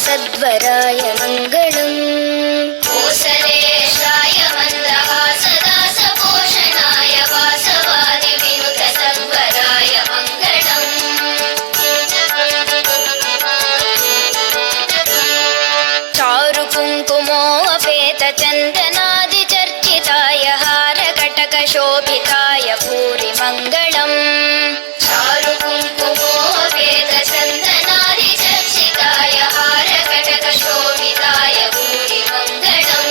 सद्वराय मङ्गलम्। कोसलेशाय मन्दहासदासपोषणाय वासवादिविनुत सद्वराय मङ्गलम्। चारुकुङ्कुमोपेतचन्दनादिचर्चिताय हारकटकशोभिताय भूरि मङ्गलम्। चारुकुङ्कुमोपेतचन्दनादिचर्चिताय हारकटकशोभिताय भूरि मङ्गलम्।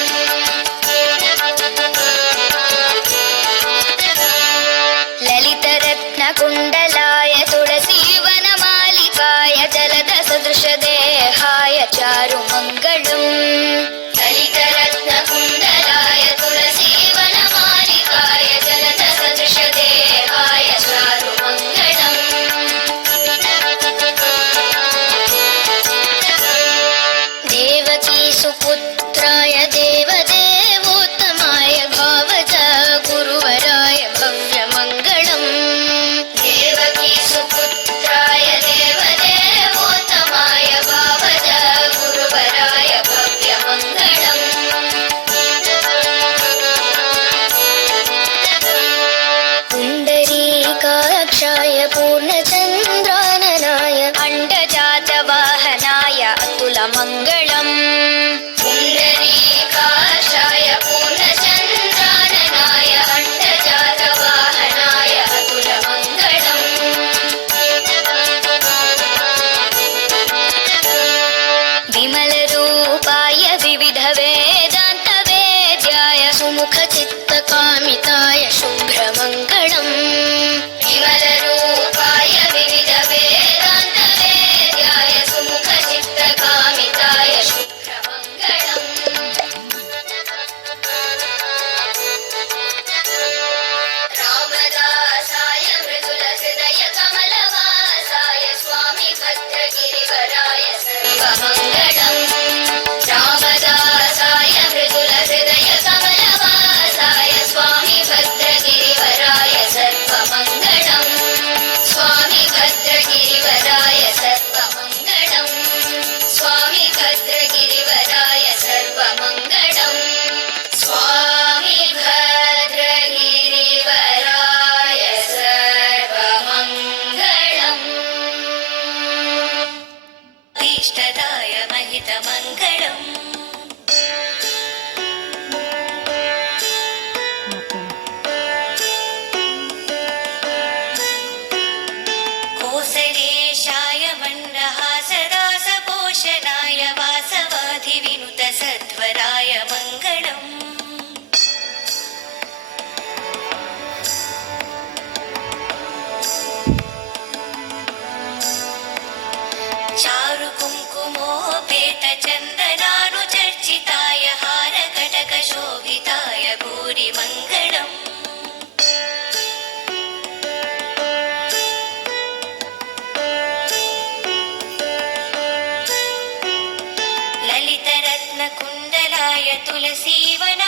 ललितरत्नकुण्डलाय तुलसीवनमालिकाय जलदसदृशदेहाय चारुमङ्गलम्। ललितरत्नकुण्डलाय तुलसीवनमालिकाय जलदसदृशदेहाय चारुमङ्गलम्। देवकीसुपुत्राय देवदेवोत्तमाय भावज गुरुवराय भव्यमङ्गलम्। देवकीसुपुत्राय देवदेवोत्तमाय भावज गुरुवराय भव्यमङ्गलम्। पुण्डरीकाक्षाय पूर्णचन्द्राननाय अण्डजातवाहनाय अतुलमङ्गलम्। पुण्डरीकाक्षाय पूर्णचन्द्राननाय अण्डजातवाहनाय अतुलमङ्गलम्। विमलरूपाय विविधवेदान्तवेद्याय सुमुखचित्तकामिताय शुभ्रमङ्गलम्। विमलरूपाय विविधवेदान्तवेद्याय सुमुखचित्तकामिताय शुभ्रमङ्गलम्। रामदासाय मृदुलहृदय कमलवासाय स्वामी भद्रगिरिवराय सर्वमङ्गलम्। रामदासाय मृदुलहृदय कमलवासाय स्वामी भद्रगिरिवराय सर्वमङ्गलम्। स्वामी भद्रगिरिवराय सर्वमङ्गलम्। स्वामी भद्रगिरिवराय सर्वमङ्गलम्। स्वामी भद्रगिरिवराय सर्वमङ्गलम्। इष्टदाय महितमङ्गलम्। कोसलेशाय मन्दहासदासपोषणाय वासवाधिविनुत सद्वराय मङ्गलम्। चारुकुङ्कुमोपेतचन्दनानुचर्चिताय हारकटकशोभिताय भूरि मङ्गलम्। ललितरत्नकुण्डलाय तुलसीवन